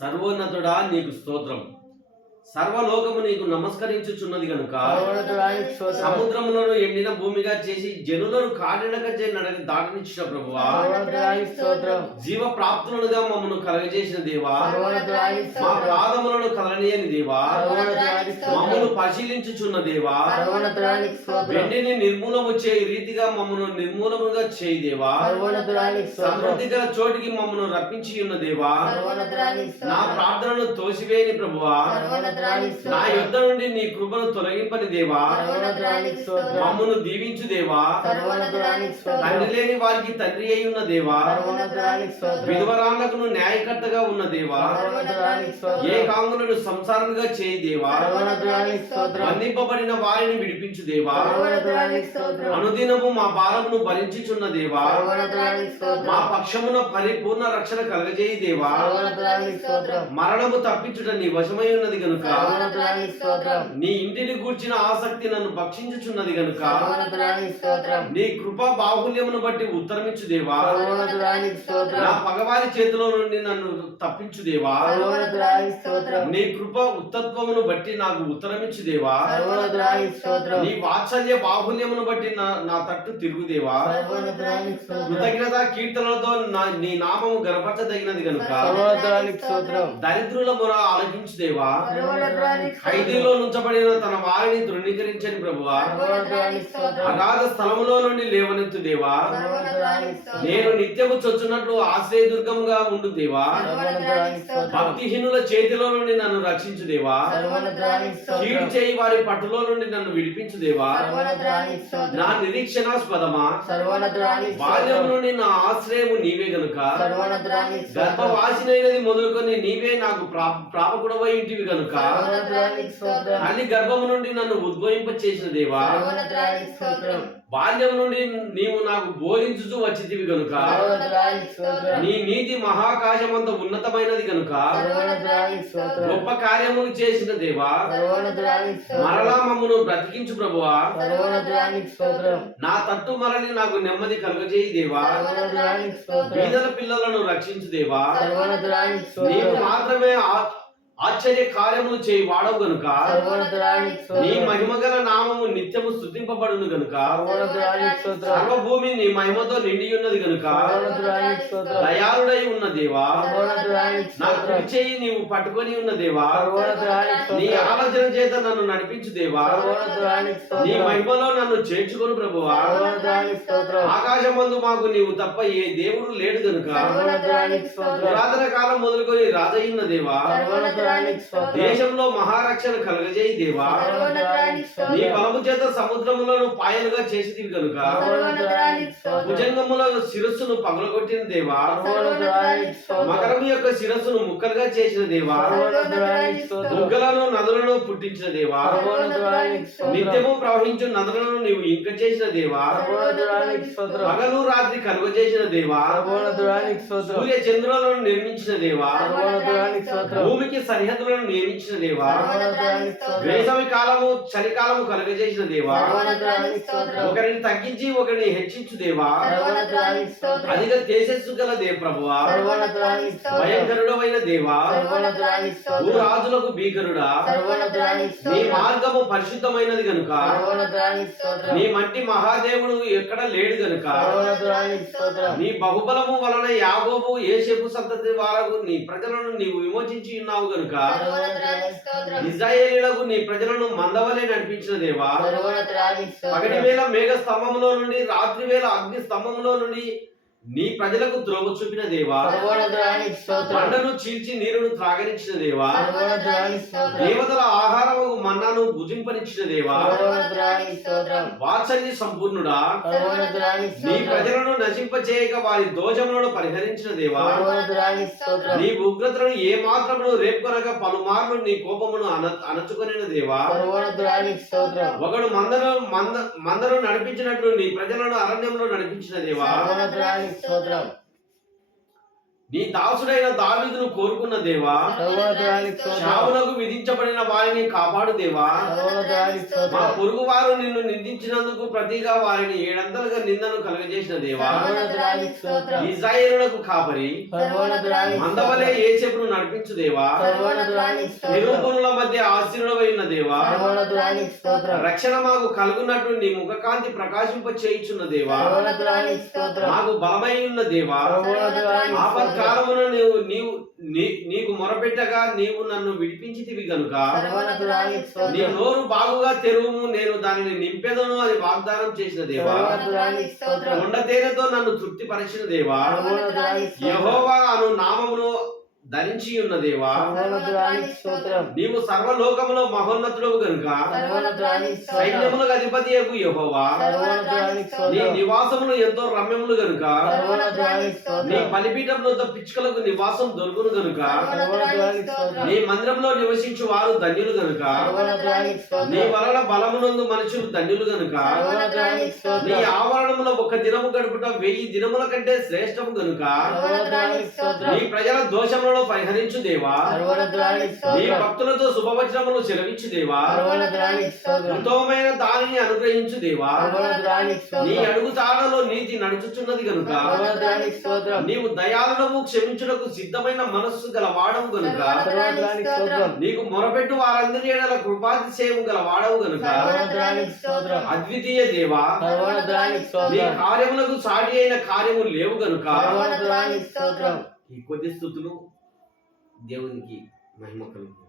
సర్వోన్నతుడా నీకు స్తోత్రం. సర్వలోకము నీకు నమస్కరించుచున్నది స్తోత్రం సముద్రములను ఎండిన భూమిగా చేసి జనులను కాలినక నడక దాటనిచ్చిన ప్రభువా. జీవ ప్రాప్తులుగా మమ్మను కలగజేసిన దేవా. మా పాదములను కలనీయని దేవా. మమ్మను పరిశీలించుచున్న దేవా. వెండిని నిర్మూలము చేయి రీతిగా మమ్మను నిర్మూలముగా చేయి దేవా. సమృద్ధి గల చోటికి మమ్మను రప్పించి ఉన్న దేవా నా ప్రార్థనను తోసివేయని ప్రభువా. నా యుద్ధ నుండి నీ కృపను తొలగింపని దేవా. మమ్మను దీవించు దేవా. తండ్రి లేని వారికి తండ్రి అయి ఉన్న దేవా. విధవరాళ్ళకు న్యాయకర్తగా ఉన్న దేవా. ఏ కాంగులను సంసారంగా చేయి దేవా. బంధింపబడిన వారిని విడిపించు దేవా. అనుదినము మా భారమును భరించుచున్న దేవా. మా పక్షమున పరిపూర్ణ రక్షణ కలగజేయి దేవా. మరణము తప్పించుట నీ వశమై ఉన్నది స్తోత్రం నీ ఇంటిని గూర్చిన ఆసక్తి నన్ను భక్షించుచున్నది గనుక నీ కృపా బాహుల్యమును బట్టి ఉత్తరమిచ్చు దేవా. నా పగవారి చేతిలో నుండి నన్ను తప్పించు దేవా. నీ కృప ఉత్తత్వమును బట్టి నాకు ఉత్తరమిచ్చు దేవా. నీ వాత్సల్య బాహుల్యమును బట్టి నా నా తట్టు తిరుగుదేవా కృతజ్ఞత కీర్తనలతో నా నీ నామము గనపరచదగినది గనుక దరిద్రుల మొర ఆలకించు దేవా. సర్వోన్నతుడానికి ఖైదీలో నుంచబడిన తన వారిని తృణీకరించని ప్రభువా. అగాధ స్థలములో నుండి లేవనెత్తు దేవా. నేను నిత్యము చొచ్చున్నట్లు ఆశ్రయదుర్గంగా ఉండు దేవా. భక్తిహీనుల చేతిలో నుండి నన్ను రక్షించు దేవా. కీడు చేయి వారి పట్టులో నుండి నన్ను విడిపించు దేవా. నా నిరీక్షణాస్పదమా. బాల్యం నుండి నా ఆశ్రయము నీవే గనుక. గర్భవాసినైనది మొదలుకొని నీవే నాకు ప్రా- ప్రాపకుడవై ఇంటివి గనుక. తల్లి గర్భము నుండి నన్ను ఉద్భవింప చేసిన దేవా బాల్యం నుండి నీవు నాకు బోధించుచు వచ్చితివి గనుక స్తోత్రం. నీ నీతి మహాకాశమంత ఉన్నతమైనది గనుక సర్వోన్నతుడానికి స్తోత్రం. గొప్ప కార్యములు చేసిన దేవా మరలా మమ్మను బ్రతికించు ప్రభువా. నా తట్టు మరలి నాకు నెమ్మది కలుగజేయి దేవా. బీదల పిల్లలను రక్షించు దేవా. నీవు మాత్రమే ఆశ్చర్య కార్యములు చేయి వాడవు గనుక. నీ స్తోత్రం. మహిమగల నామము నిత్యము స్థుతింపబడును గనుక. సర్వభూమి నీ మహిమతో నిండి ఉన్నది గనుక. దయాళుడై ఉన్న దేవా. నా కుడి చేయి నీవు పట్టుకొని ఉన్న దేవా. నీ ఆలోచన చేత నన్ను నడిపించు దేవా. నీ మహిమలో నన్ను చేర్చుకొని ప్రభువా. ఆకాశమందు మాకు నీవు తప్ప ఏ దేవుడు లేడు గనుక. పురాతన కాలం మొదలుకొని రాజయ్యున్న దేవా. దేశంలో మహారక్షణ కలగజేయి దేవా. నీ బలము చేత సముద్రములను పాయలుగా చేసిదివి కనుక భుజంగముల శిరస్సును పగలగొట్టిన దేవా. మకరం యొక్క శిరస్సును ముక్కలుగా చేసిన దేవా. బుగ్గలను నదులను పుట్టించిన దేవా. నిత్యము ప్రవహించు నదులను నీవు ఇంక చేసిన దేవా. పగలు రాత్రి కలుగజేసిన దేవా. సర్వోన్నతుడానికి స్తోత్రం. సూర్య చంద్రులను నిర్మించిన దేవా. భూమికి సరిహద్దులను నియమించిన దేవా. వేసవి కాలము చలికాలము కలుగజేసిన దేవా. ఒకరిని తగ్గించి ఒకరిని హెచ్చించు దేవా. అధిక తేజస్సు గల దే ప్రభువా. భయంకరుడమైన దేవా. సర్వోన్నతుడానికి ఓ స్తోత్రం. రాజులకు భీకరుడా. నీ మార్గము పరిశుద్ధమైనది గనుక. నీ మట్టి మహాదేవుడు ఎక్కడ లేడు గనుక. నీ బహుబలము వలన యాగోబు ఏషేపు సంతతి వారకు నీ ప్రజలను నీవు విమోచించి ఉన్నావు గనుక. స్తోత్రం ఇజ్రాయేలీలకు నీ ప్రజలను మందవలే నడిపించిన దేవా? పగటి వేళ మేఘ స్తంభంలో నుండి రాత్రి వేళ అగ్ని స్తంభంలో నుండి నీ ప్రజలకు త్రోవ చూపిన దేవా? బండను చీల్చి నీరును త్రాగనిచ్చిన దేవా? దేవతల ఆహారము మన్నాను భుజింపనిచ్చిన దేవా. వాత్సల్య సంపూర్ణుడా. నీ ప్రజలను నశింపచేయక వారి దోషములను పరిహరించిన దేవా. నీ ఉగ్రతను ఏ మాత్రమును రేపుకొనక పలుమార్లు నీ కోపమును అణచుకొనిన దేవా. ఒకడు మందను మంద మందను నడిపించినట్లు నీ ప్రజలను అరణ్యంలో నడిపించిన దేవా. నీ దాసుడైన దావీదును కోరుకున్న దేవా విధించబడిన వారిని కాపాడు దేవా. మా పొరుగు వారు నిన్ను నిందించినందుకు ప్రతిగా వారిని ఏడంతలుగా నిందను కలుగజేసిన దేవా. ఇజ్రాయేలులకు కాపరి. మందవలే స్తోత్రం. ఏసేపును నడిపించు దేవా. నిరూపణుల మధ్య ఆశీర్వైన దేవా. రక్షణ మాకు కలుగునట్టు నీ ముఖకాంతి ప్రకాశింప చేయుచున్న దేవా మాకు బలమై ఉన్న దేవా. ఆపత్కాలమున నీవు నీవు నీకు మొరపెట్టగా నీవు నన్ను విడిపించితివి గనుక నీ నోరు బాగుగా తెరువుము నేను దానిని నింపెదను అని వాగ్దానం చేసిన దేవా. కొండ తేనెతో నన్ను తృప్తి పరిచిన దేవా. యెహోవా అను నామమును ధరించి ఉన్న దేవా నీవు సర్వలోకములో మహోన్నతుడు గనుక స్తోత్రం. సైన్యములకు అధిపతి యెహోవా. నీ నివాసములు ఎంతో రమ్యములు గనుక సర్వోన్నతుడానికి నీ బలిపీఠంలో పిచ్చుకలకు నివాసం దొరుకును గనుక స్తోత్రం. నీ మందిరంలో నివసించు వారు ధన్యులు గనుక సర్వోన్నతుడానికి నీ వలన బలమునందు మనుషులు ధన్యులు గనుక సర్వోన్నతుడానికి నీ ఆవరణములో ఒక దినము గడుపుట వెయ్యి దినముల కంటే శ్రేష్టము గనుక సర్వోన్నతుడానికి నీ ప్రజల దోషములలో పరిహరించు దేవా నీ భక్తులతో శుభవచనములు చెలవించు దేవా ఉత్తమమైన దానిని అనుగ్రహించు దేవా నీ అడుగు తాడలో నీతి నడుచుచున్నది స్తోత్రం నీవు దయాళుడము క్షమించుటకు సిద్ధమైన మనస్సు గల వాడవు గనుక నీకు మొరపెట్టు వారందరి ఏడల కృపాతిశయము గల వాడవు గనుక అద్వితీయ దేవా నీ కార్యములకు సాటి అయిన కార్యము లేవు గనుక ఈ కొద్ది స్థుతులు దేవునికి మహిమ కలుగుతుంది